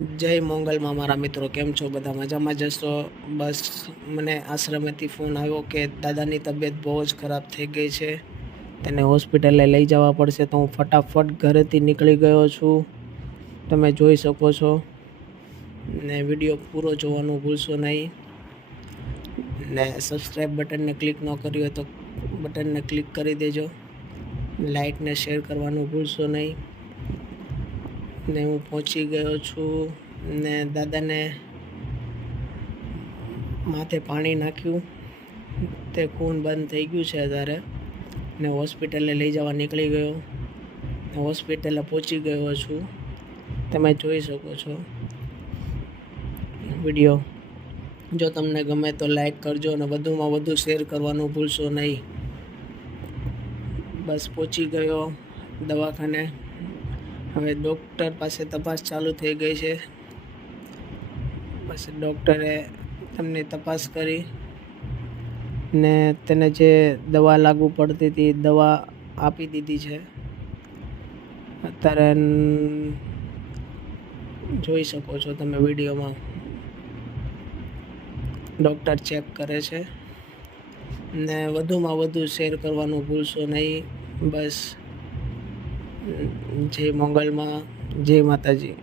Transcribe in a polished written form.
જય મંગલમાં મારા મિત્રો, કેમ છો? બધા મજામાં જશો? બસ મને આશ્રમેથી ફોન આવ્યો કે દાદાની તબિયત બહુ જ ખરાબ થઈ ગઈ છે, તેને હોસ્પિટલે લઈ જવા પડશે. તો હું ફટાફટ ઘરેથી નીકળી ગયો છું, તમે જોઈ શકો છો. ને વિડીયો પૂરો જોવાનું ભૂલશો નહીં. ને સબસ્ક્રાઈબ બટનને ક્લિક ન કર્યું હોય તો બટનને ક્લિક કરી દેજો. લાઈક ને શેર કરવાનું ભૂલશો નહીં. ને હું પહોંચી ગયો છું ને દાદાને માથે પાણી નાખ્યું, તે ખૂન બંધ થઈ ગયું છે અત્યારે. ને હોસ્પિટલે લઈ જવા નીકળી ગયો, હોસ્પિટલે પહોંચી ગયો છું, તમે જોઈ શકો છો. વિડીયો જો તમને ગમે તો લાઈક કરજો અને વધુમાં વધુ શેર કરવાનું ભૂલશો નહીં. બસ પહોંચી ગયો દવાખાને. હવે ડૉક્ટર પાસે તપાસ ચાલુ થઈ ગઈ છે. પછી ડૉક્ટરે તેમની તપાસ કરી ને તેને જે દવા લાગુ પડતી હતી દવા આપી દીધી છે. અત્યારે જોઈ શકો છો તમે વિડીયોમાં, ડૉક્ટર ચેક કરે છે. ને વધુમાં વધુ શેર કરવાનું ભૂલશો નહીં. બસ જય મંગલમાં, જય માતાજી.